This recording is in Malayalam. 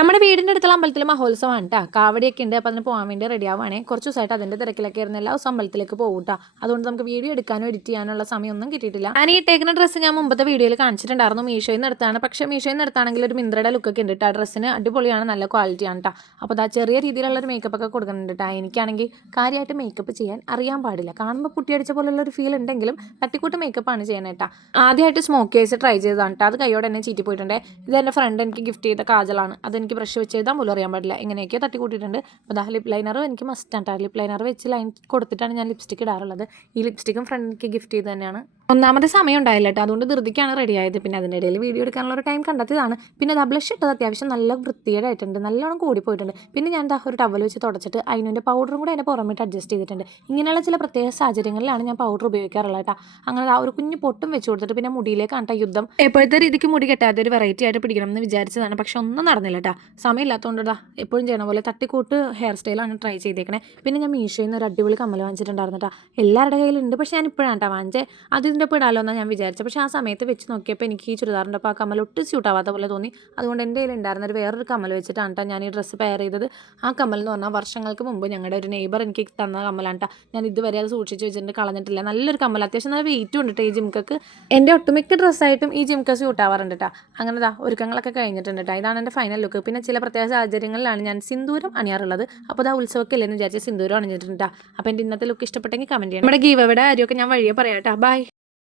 നമ്മുടെ വീടിൻ്റെ അടുത്തുള്ള അമ്പലത്തിൽ മഹോത്സവമാണ് കേട്ടോ. കാവടിയൊക്കെ ഉണ്ട്. അപ്പോൾ അതിന് പോകാൻ വേണ്ടി റെഡി ആവുകയാണെ. കുറച്ച് ദിവസമായിട്ട് അതിൻ്റെ തിരക്കിലൊക്കെ ആയിരുന്നു. എല്ലാ ദിവസവും അമ്പലത്തിലേക്ക് പോകും കേട്ടോ. അതുകൊണ്ട് നമുക്ക് വീഡിയോ എടുക്കാനോ എഡിറ്റ് ചെയ്യാനുള്ള സമയമൊന്നും കിട്ടിയിട്ടില്ല. ഞാൻ ഈ ഇട്ടേക്കുന്ന ഡ്രസ്സ് ഞാൻ മുമ്പത്തെ വീഡിയോയിൽ കാണിച്ചിട്ടുണ്ടായിരുന്നു. മീഷോയിൽ നിന്ന് എടുത്താണ്. പക്ഷേ മീഷോയിൽ നിന്ന് എടുത്താണെങ്കിൽ ഒരു മിന്ത്രയുടെ ലുക്കൊക്കെ ഉണ്ട് കേട്ടോ. ഡ്രസ്സിന് അടിപൊളിയാണ്, നല്ല ക്വാളിറ്റിയാണ് കേട്ടോ. അപ്പോൾ അതാ ചെറിയ രീതിയിലുള്ളൊരു മേക്കപ്പ് ഒക്കെ കൊടുക്കുന്നുണ്ട് കേട്ടോ. എനിക്കാണെങ്കിൽ കാര്യമായിട്ട് മേക്കപ്പ് ചെയ്യാൻ അറിയാൻ പാടില്ല. കാണുമ്പോൾ പുട്ടിയടിച്ച പോലുള്ള ഒരു ഫീൽ ഉണ്ടെങ്കിലും തട്ടിക്കൂട്ട് മേക്കപ്പാണ് ചെയ്യുന്നത് കേട്ടോ. ആദ്യമായിട്ട് സ്മോക്ക് കേസ് ട്രൈ ചെയ്തതാണ് കേട്ടോ. അത് കൈയോടെ തന്നെ ചീറ്റി പോയിട്ടുണ്ട്. ഇത് എൻ്റെ ഫ്രണ്ട് എനിക്ക് ഗിഫ്റ്റ് ചെയ്ത കാജലാണ്. അതെനിക്ക് ബ്രഷ് വെച്ച് എഴുതാൻ പോലും അറിയാൻ പാടില്ല. എങ്ങനെയൊക്കെയോ തട്ടിക്കൂട്ടിയിട്ടുണ്ട്. അപ്പോൾ ദാ ലിപ് ലൈനർ എനിക്ക് മസ്റ്റാണ് കേട്ടോ. ലിപ് ലൈനർ വെച്ച് ലൈൻ കൊടുത്തിട്ടാണ് ഞാൻ ലിപ്സ്റ്റിക്ക് ഇടാറുള്ളത്. ഈ ലിപ്സ്റ്റിക്കും ഫ്രണ്ട് എനിക്ക് ഗിഫ്റ്റ് ചെയ്ത് തന്നെയാണ്. ഒന്നാമത്തെ സമയം ഉണ്ടായില്ല കേട്ടോ. അതുകൊണ്ട് ധൃതിക്കാണ് റെഡി ആയത്. പിന്നെ അതിൻ്റെ ഇടയിൽ വീഡിയോ എടുക്കാനുള്ള ഒരു ടൈം കണ്ടെത്തിയതാണ്. പിന്നെ അത് ബ്ലഷ് ഇട്ടത് അത്യാവശ്യം നല്ല വൃത്തികേടായിട്ടുണ്ട്, നല്ലോണം കൂടിപ്പോയിട്ടുണ്ട്. പിന്നെ ഞാൻ ഒരു ടവൽ വെച്ച് തുടച്ചിട്ട് അതിൻ്റെ പൗഡറും കൂടെ അതിൻ്റെ പുറമിട്ട് അഡ്ജസ്റ്റ് ചെയ്തിട്ടുണ്ട്. ഇങ്ങനെയുള്ള ചില പ്രത്യേക സാഹചര്യങ്ങളിലാണ് ഞാൻ പൗഡർ ഉപയോഗിക്കാറുള്ളത് കേട്ടോ. അങ്ങനെ ആ ഒരു കുഞ്ഞു പൊട്ടും വെച്ച് കൊടുത്തിട്ട് പിന്നെ മുടിയിലേക്കാണ് കേട്ടോ യുദ്ധം. എപ്പോഴത്തെ രീതിക്ക് മുടി കെട്ടാതെ ഒരു വെറൈറ്റി ആയിട്ട് പിടിക്കണം എന്ന് വിചാരിച്ചതാണ്. പക്ഷെ ഒന്നും നടന്നില്ല കേട്ടോ. സമയമില്ലാത്തതുകൊണ്ടാ എപ്പോഴും ചെയ്യണ പോലെ തട്ടിക്കൂട്ട് ഹെയർ സ്റ്റൈലാണ് ട്രൈ ചെയ്തേക്കണേ. പിന്നെ ഞാൻ മീഷോയിൽ നിന്ന് ഒരു അടിപൊളി കമ്മൽ വാങ്ങിച്ചിട്ടുണ്ടായിരുന്നു കേട്ടോ. എല്ലാവരുടെ കയ്യിലുണ്ട്, പക്ഷെ ഞാൻ ഇപ്പോഴാണ് കേട്ടോ വാങ്ങിച്ചത്. അതിൻ്റെ ഒപ്പം ഇടാലോ എന്നാണ് ഞാൻ വിചാരിച്ചത്. പക്ഷേ ആ സമയത്ത് വെച്ച് നോക്കിയപ്പോൾ എനിക്ക് ഈ ചുരിദാറിൻ്റെ അപ്പോൾ ആ കമ്മൽ ഒട്ടും സ്യൂട്ടാവാത്ത പോലെ തോന്നി. അതുകൊണ്ട് എൻ്റെ കയ്യിൽ ഉണ്ടായിരുന്ന ഒരു വേറൊരു കമ്മൽ വെച്ചിട്ടാണ് കേട്ടോ ഞാൻ ഈ ഡ്രസ്സ് പെയർ ചെയ്തത്. ആ കമ്മൽ എന്ന് പറഞ്ഞാൽ വർഷങ്ങൾക്ക് മുമ്പ് ഞങ്ങളുടെ ഒരു നെയ്ബർ എനിക്ക് തന്ന കമ്മലാണ് കേട്ടോ. ഞാൻ ഇതുവരെ അത് സൂക്ഷിച്ച് വെച്ചിട്ടുണ്ട്, കളഞ്ഞിട്ടില്ല. നല്ലൊരു കമ്മൽ, അത്യാവശ്യം നല്ല വെയിറ്റും ഉണ്ട് കേട്ടോ ഈ ജിംക്കക്ക്. എൻ്റെ ഒട്ടുമിക്ക ഡ്രസ്സായിട്ടും ഈ ജിംക്ക സ്യൂട്ടാവാറുണ്ട് കേട്ടോ. അങ്ങനെ ഒരുക്കങ്ങളൊക്കെ കഴിഞ്ഞിട്ടുണ്ട് കേട്ടോ. ഇതാണ് എൻ്റെ ഫൈനൽ ലുക്ക്. പിന്നെ ചില പ്രത്യേക സാഹചര്യങ്ങളിലാണ് ഞാൻ സിന്ദൂരം അണിയാറുള്ളത്. അപ്പോൾ അത് ഉത്സവമൊക്കെ എന്ന് വിചാരിച്ച് സിന്ദൂരം അണിഞ്ഞിട്ടുണ്ട്. അപ്പോൾ എൻ്റെ ഇന്നത്തെ ലുക്ക് ഇഷ്ടപ്പെട്ടെങ്കിൽ കമൻറ്റ് ചെയ്യണം. നമ്മുടെ ഗീവ് എവിടെ ആരെയൊക്കെ ഞാൻ വഴിയെ പറയാം കേട്ടോ. ബൈ.